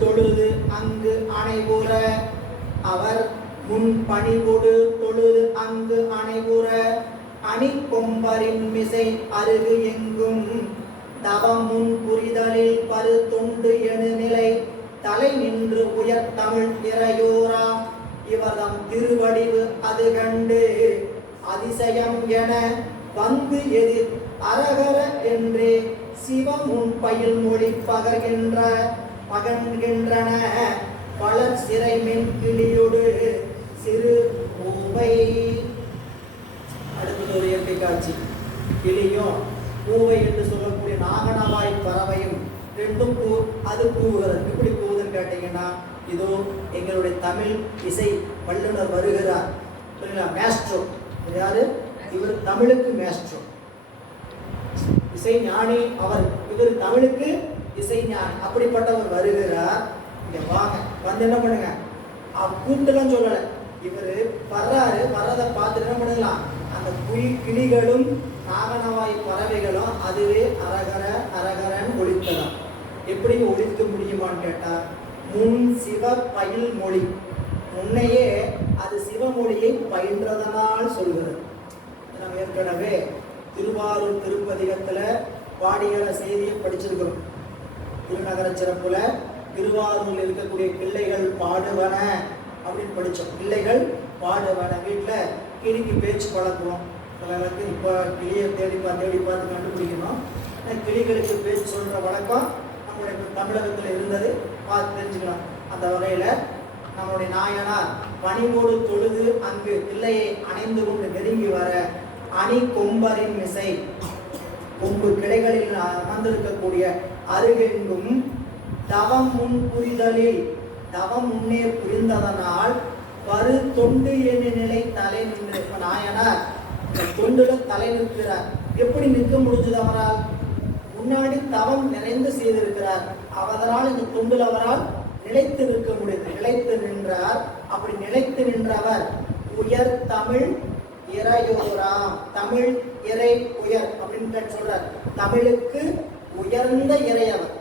தொழுது அங்கு அணைபுற அவர் முன் பணிபொடு தொழுது அங்கு அணைபுற அணி கொம்பரின் மிசை அருகு எங்கும் தவம் முன் புரிதலில் பரு தொண்டு என நிலை தலை நின்று உயர் தமிழ் இறையோராம் இவர்தம் திருவடிவு அது கண்டு அதிசயம் என வந்து எதிர் அரகர என்றே சிவமுன் பயில் மொழி பகன்கின்றன வளர் சிறை மென் கிளியோடு சிறு பூவை. அடுத்தது ஒரு இயற்கை காட்சி. கிளியும் பூவை என்று சொல்லக்கூடிய நாகனவாய் பறவையும் ரெண்டும் அது கூவுகிறது. எப்படி கூவுதுன்னு கேட்டீங்கன்னா, இதோ எங்களுடைய தமிழ் இசை வல்லுநர் வருகிறார். சரிங்களா? மேஸ்ட்ரோ யாரு? இவர் தமிழுக்கு மேஸ்ட்ரோ, இசை ஞானி அவர். இவர் தமிழுக்கு இசை ஞானி. அப்படிப்பட்டவர் வருகிறார். இங்க வாங்க, வந்து என்ன பண்ணுங்க, கூப்பிட்டுலாம் சொல்லலை. இவர் வர்றாரு. வர்றதை பார்த்துட்டு என்ன பண்ணலாம், அந்த கிளிகளும் நாகனவாய் பறவைகளும் அதுவே அரகர அரகரன்னு ஒழிக்கலாம். எப்படி ஒழிக்க முடியுமான்னு கேட்டா, முன் சிவ பயில் மொழி, முன்னையே அது சிவமொழியை பயின்றதனால் சொல்கிறது. நம்ம ஏற்கனவே திருவாரூர் திருப்பதிகத்துல பாடிகள செய்தியை படிச்சிருக்கிறோம். திருநகர சிறப்புல திருவாரூரில் இருக்கக்கூடிய பிள்ளைகள் பாடுவன அப்படின்னு படித்தோம். பிள்ளைகள் பாடுவன. வீட்டில் கிளிக்கு பேச்சு பழக்குவோம். சிலருக்கு இப்போ கிளியை தேடி பார்த்து கண்டுபிடிக்கணும். கிளிகளுக்கு பேச்சு சொல்கிற வழக்கம் நம்முடைய தமிழகத்தில் இருந்தது. பார்த்து தெரிஞ்சுக்கலாம். அந்த வகையில் நம்முடைய நாயனார் பணிவோடு தொழுது அங்கு பிள்ளையை அணைந்து கொண்டு நெருங்கி வர அணி கொம்பரின் மிசை, கொம்பு கிளைகளில் அமர்ந்திருக்கக்கூடிய அருகெங்கும் தவம் முன் புரிதலில், தவம் முன்னே புரிந்ததனால் வரு தொண்டு என நிலை தலை நின்று. இப்ப நாயனார் தொண்டுல தலை நிற்கிறார். எப்படி நிற்க முடிஞ்சது அவரால்? முன்னாடி தவம் நிறைந்து செய்திருக்கிறார். அதனால் இந்த தொண்டில் அவரால் நிலைத்து நிற்க முடியுது. நிலைத்து நின்றார். அப்படி நிலைத்து நின்றவர் உயர் தமிழ் இறையோராம். தமிழ் இறை உயர் அப்படின்னு சொல்றார். தமிழுக்கு உயர்ந்த இறையவர்.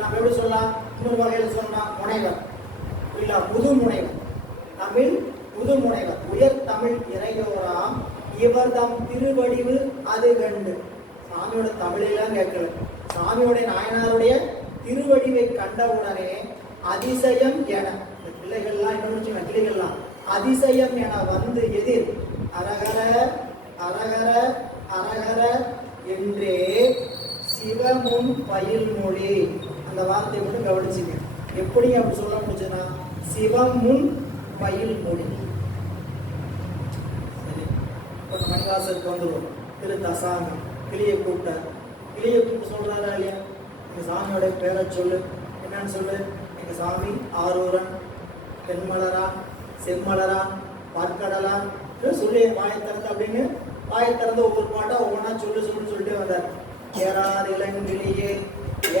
நம்ம எப்படி சொல்லலாம்? இன்னொரு வகையில் சொன்னா முனைவர் இல்ல முது முனைவர். தமிழ் முது முனைவர், உயர் தமிழ் இறையோராம் இவர்தம் திருவடிவு அது கண்டு. சாமியோட தமிழெல்லாம் கேட்கல, சாமியோட நாயனாருடைய திருவடிவை கண்டவுடனே அதிசயம் என, இந்த பிள்ளைகள்லாம் என்ன கிளிகள்லாம் அதிசயம் என வந்து எதிர் அரகர அரகர அரகர என்றே சிவமுன் பயில் மொழி. அந்த வார்த்தையை மட்டும் கவனிச்சுங்க. எப்படி அப்படி சொல்ல முடிச்சுன்னா, சிவமுன் பயில் மொழி. சரி, இப்போ மணிவாசருக்கு வந்துடும். திரு தசாங்கம் கிளியை கூப்பிட்டார். கிளியை கூப்பிட்டு சொல்றாரா இல்லையா? எங்க சாமியோட பேரை சொல்லு. என்னன்னு சொல்லு? எங்க சாமி ஆரூரன், தென்மலரான், செம்மலரான், பற்கடலான் சொல்லி வாயை திறந்து அப்படின்னு வாயை திறந்து ஒவ்வொரு பாட்டா ஒவ்வொன்றா சொல்லிட்டே வந்தார். ஏறார் இளங்கிளியே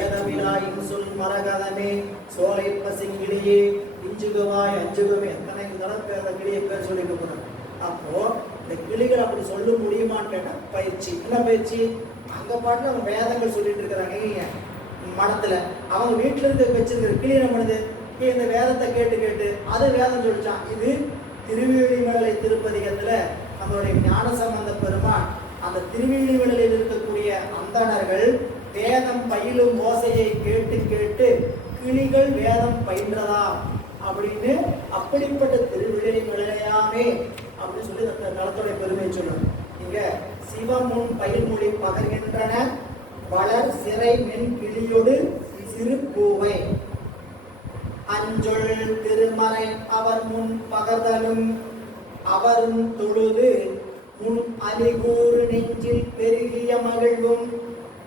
ஏதவிழாயின் சொல் மரகதமே சோலை பசிங்கிளியே இஞ்சுகுவாய் அஞ்சுகுமே. எத்தனை தடவை அந்த கிளியை பேர் சொல்லிட்டு போறாங்க. அப்போ இந்த கிளிகள் அப்படி சொல்ல முடியுமான்னு கேட்டா பயிற்சி. என்ன பயிற்சி? அங்க பாட்டுல அவங்க வேதங்கள் சொல்லிட்டு இருக்கிறாங்க மனத்துல. அவங்க வீட்டுல இருந்து வச்சிருக்கிற கிளி என்ன பண்ணுது? இந்த வேதத்தை கேட்டு கேட்டு அது வேதம் சொல்லிச்சான். இது திருவேலிமலை திருப்பதிகத்துல நம்மளுடைய ஞானசம்பந்த பெருமான் அந்த திருவேலிமலையில் இருக்கக்கூடிய அந்தணர்கள் வேதம் பயிலும் ஓசையை கேட்டு கேட்டு கிளிகள் வேதம் பயின்றதா அப்படின்னு, அப்படிப்பட்ட திருவேலிமலையாமே அப்படின்னு சொல்லி அந்த தலத்துடைய பெருமை சொல்லணும். இங்க சிவமுன் பயில்மொழி பகர்கின்றன வளர் சிறை மென் கிளியோடு சிறு பூவை அஞ்சொல் திருமறை அவர் முன் பகர்தலும் அவரும் தொழுது முன் அலிகூறு நெஞ்சில் பெருகிய மகிழ்வும்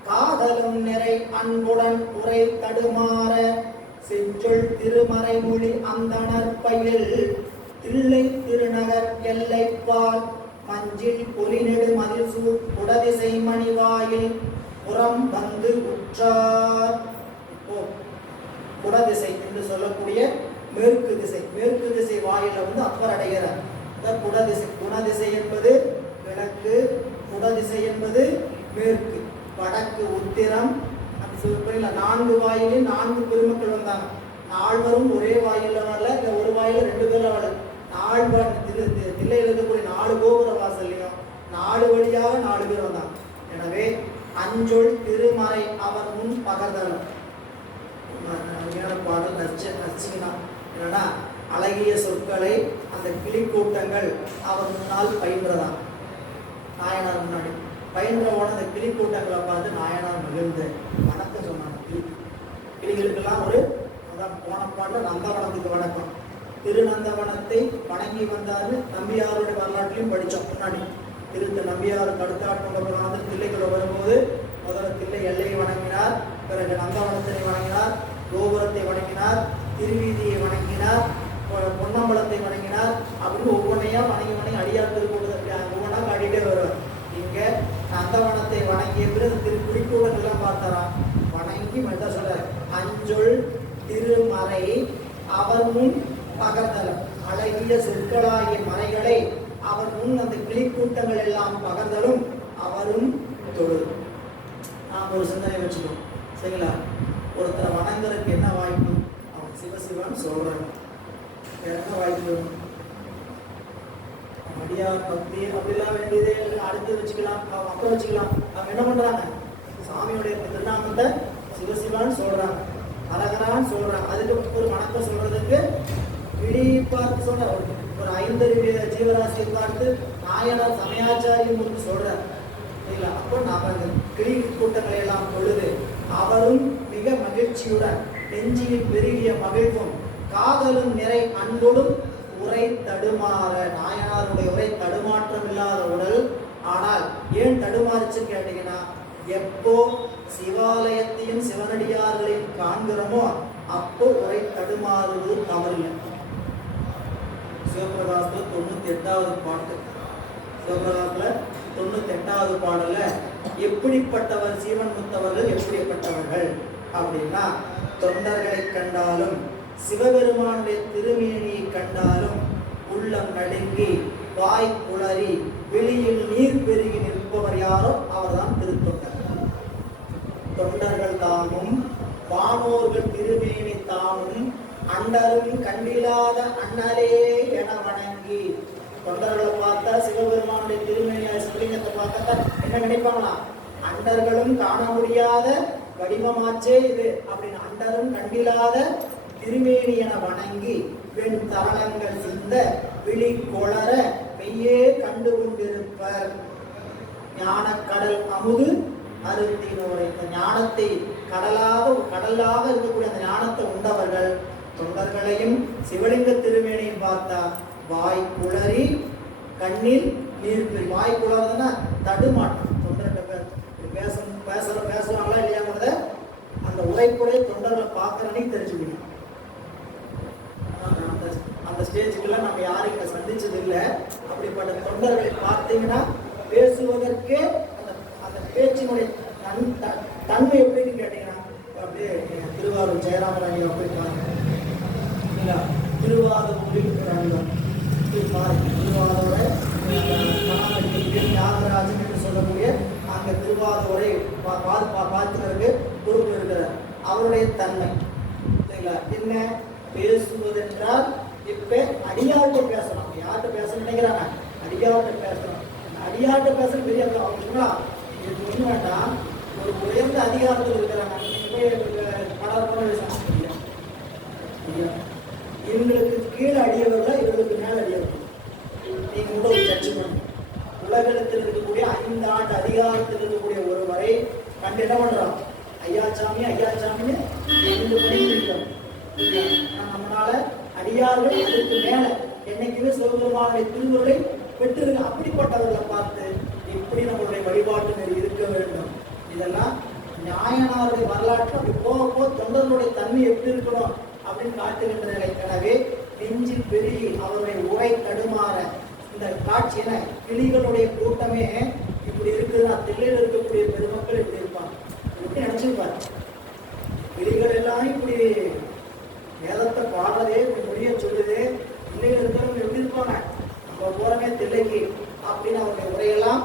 காதலும் நிறை அன்புடன் உரை தடுமாற செஞ்சொல் திருமறை மொழி அந்தணர் பயில் தில்லை திருநகர் எல்லைப்பால் மஞ்சில் பொலிநெடு மதில் சூழ் குடதிசை மணிவாயில் புறம் வந்து உற்றார். இப்போ குடதிசை என்று சொல்லக்கூடிய மேற்கு திசை, மேற்கு திசை வாயில வந்து அப்பர் அடைகிறார். குடதிசை, குணதிசை என்பது கிழக்கு, குடதிசை என்பது மேற்கு, வடக்கு உத்திரம், அந்த புரியல, 4 வாயிலும் 4 பெருமக்கள் வந்தாங்க. 4 பேரும் ஒரே வாயில வரல, இல்லை ஒரு வாயில 2 பேரும் வரல. 4 தில்லையில் இருக்கக்கூடிய 4 கோபுர வாசல்லையும் 4 வழியாக 4 பேர் வந்தாங்க. எனவே அஞ்சொல் திருமறை அவர் முன் பகர்தலும் அருமையான பாடல். நச்சிங்கன்னா என்னன்னா, அழகிய சொற்களை அந்த கிளிக்கூட்டங்கள் அவர் முன்னால் பயின்றதான். நாயனார் முன்னாடி பயின்றவோட அந்த கிளிக்கூட்டங்களை பார்த்து நாயனார் மகிழ்ந்து வணக்கம் சொன்னாங்க. கிளிகளுக்கெல்லாம் ஒரு அதான் போன பாடல நந்தவனத்துக்கு வணக்கம். திருநந்தவனத்தை வணங்கி வந்தாரு நம்பியாருடைய வரலாற்றிலையும் படித்தோம் முன்னாடி. நம்பியாருக்கு அடுத்தாட்டம் புராணத்தில் தில்லைக்குள்ள வரும்போது முதல்ல தில்லை எல்லையை வணங்கினார், பிறகு நந்தவனத்தினை வணங்கினார், கோபுரத்தை வணங்கினார், திருவீதியை வணங்கினார், பொன்னம்பலத்தை வணங்கினார். அப்படின்னு ஒவ்வொன்றையா வணங்கி அடியார் திருக்கூட்டத்தை ஒவ்வொன்றா காட்டிகிட்டே வருவார். இங்கே நந்தவனத்தை வணங்கிய பிறகு குறிக்கூடங்கள்லாம் பார்த்தாராம். வணங்கி மட்டும் சொல்றார், அஞ்சொல் திருமறை அவர் முன் பகர்தலும், அழகிய சொற்களாகிய மறைகளை அவர் முன் அந்த கிளிக்கூட்டங்கள் எல்லாம் பகர்தலும் அவரும் தொழுது. நாம் ஒரு சிந்தனை வச்சுக்கணும் சரிங்களா? ஒருத்தரை வணங்குறதுக்கு என்ன வாய்ப்பு? அவன் சிவசிவன் சொல்றாங்க. என்ன வாய்ப்பு? அடியார் பக்தி அப்படிலாம் வேண்டியதே அடுத்து வச்சுக்கலாம், அப்புறம் வச்சுக்கலாம். அவங்க என்ன பண்றாங்க? சாமியுடைய திருநாமத்தை சிவசிவான்னு சொல்றாங்க, அரகரான்னு சொல்றாங்க. அதுக்கு ஒரு வணக்கம் சொல்றதுக்கு விழி பார்த்து சொல்ற ஒரு 5 ஜீவராசியை பார்த்து நாயனார் சமயாச்சாரியம் என்று சொல்றார் சரிங்களா? அப்போ நாம அந்த கிளி கூட்டங்களை எல்லாம் பொழுது அவரும் மிக மகிழ்ச்சியுடன் நெஞ்சில் பெருகிய மகிழ்வும் காதலும் நிறை அன்போடும் உரை தடுமாற, நாயனாருடைய உரை தடுமாற்றம் இல்லாத உடல். ஆனால் ஏன் தடுமாறுச்சுன்னு கேட்டீங்கன்னா, எப்போ சிவாலயத்தையும் சிவனடியார்களையும் காண்கிறோமோ அப்போ உரை தடுமாறுவது தவறில்லை. சிவபிரகாசத்துல 98வது பாட்டு, சிவபிரகாசத்துல 98வது பாடல்ல எப்படிப்பட்டவர் சீவன் முத்தவர்கள் எப்படிப்பட்டவர்கள் அப்படின்னா, தொண்டர்களை கண்டாலும் சிவபெருமானுடைய திருமேனியை கண்டாலும் உள்ளம் நடுங்கி வாய் குளறி வெளியில் நீர் பெருகி நிற்பவர் யாரோ அவர்தான் திருத்தொண்டர். தொண்டர்கள் தாமும் வானோர்கள் திருமேனி தாமும் அண்டரும் கண்டிலாத அண்ணலே என வணங்கி. தொண்டர்களை பார்த்தா சிவபெருமானுடைய திருமேனிய சிவலிங்கத்தை பார்த்தா என்ன நினைப்பாங்களா? அண்டர்களும் காண முடியாத வடிவமாச்சே இது அப்படின்னு. அண்டரும் கண்டிலாத திருமேனி என வணங்கி வெண் தரணங்கள் சிந்த விழி கொளர மெய்யே கண்டு கொண்டிருப்பர். ஞானக்கடல் அமுது அருந்தினோரை, இந்த ஞானத்தை கடலாக இருக்கக்கூடிய அந்த ஞானத்தை உண்டவர்கள் தொண்டர்களையும் சிவலிங்க திருமேனியும் பார்த்தா வாய் குளறி கண்ணில் நீர் பெறி. வாய் குளறதுன்னா தடுமாட்டம். தொண்டர்கிட்ட பேசுறாங்களா இல்லையாங்கிறத அந்த உரைக்குடைய தொண்டர்களை பார்க்கறனே தெரிஞ்சுக்கணும். அந்த ஸ்டேஜுக்கெல்லாம் நம்ம யாரும் சந்திச்சது இல்லை. அப்படிப்பட்ட தொண்டர்களை பார்த்தீங்கன்னா பேசுவதற்கே அந்த பேச்சினுடைய தன்மை எப்படின்னு கேட்டீங்கன்னா, அப்படியே திருவாரூர் ஜெயராமராணியை போய் பாருங்க. திருவாரூரில் திருவாரூரை தியாகராஜன் என்று சொல்லக்கூடிய அந்த திருவாரூரை பார்த்துக்கிறதுக்கு பொறுப்பு இருக்கிறார். அவருடைய தன்மை சரிங்களா? என்ன பேசுவதென்றால் இப்ப அடியாட்ட பேசணும். யார்கிட்ட பேசணும்னு நினைக்கிறாங்க? அடியாட்ட பேசணும். அடியாட்ட பேசணும் பெரிய அவங்களா இது ஒண்ணு வேண்டாம். ஒரு உயர்ந்த அதிகாரத்தில் இருக்கிறாங்க. இவங்களுக்கு கீழே அடியவர்கள் இவர்களுக்கு மேல அடியவர்கள். நீங்க கூட ஒரு சர்ச்சை பண்ணுங்க. உலகத்தில் இருக்கக்கூடிய 5 ஆண்டு அதிகாரத்தில் இருக்கக்கூடிய ஒருவரை கண்டு என்ன பண்றோம்? ஐயா சாமின்னு 2 மணி இருக்கணும். நம்மளால அடியார்கள் அதுக்கு மேல என்னைக்குமே சிவபெருமானுடைய திருவுருளை பெற்றிருக்க. அப்படிப்பட்டவர்களை பார்த்து எப்படி நம்மளுடைய வழிபாட்டு நெறி இருக்க வேண்டும். இதெல்லாம் நாயனாருடைய வரலாற்று அப்படி போக தொண்டர்களுடைய தன்மை எப்படி இருக்கணும் அப்படின்னு காட்டுகின்ற நிலை. எனவே நெஞ்சில் பெருகி அவருடைய உரை தடுமாற இந்த காட்சி என கிளிகளுடைய கூட்டமே இப்படி இருக்குதுன்னா தில்லையில் இருக்கக்கூடிய பெருமக்கள் இப்படி இருப்பாங்க. இப்படி நினைச்சிருப்பாரு. கிளிகள் எல்லாம் இப்படி வேதத்தை பாடுறதே இப்படி முடிய சொல்லுது. தில்லையில் இருக்கிறவங்க எப்படி இருப்பாங்க? நம்ம போறமே தில்லைக்கு அப்படின்னு அவருடைய உரையெல்லாம்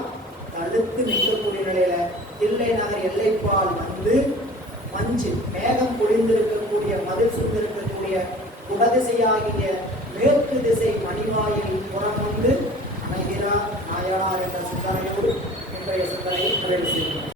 தடுத்து நிற்கக்கூடிய நிலையில தில்லை நகர் எல்லைப்பால் வந்து நம்முடைய குடதிசையாகிய மேற்கு திசை மணிவாயில் புறமுண்டு அமைகிறார் நாயனார் என்ற சிந்தனையோடு இன்றைய சிந்தனையை நிறைவு செய்கிறோம்.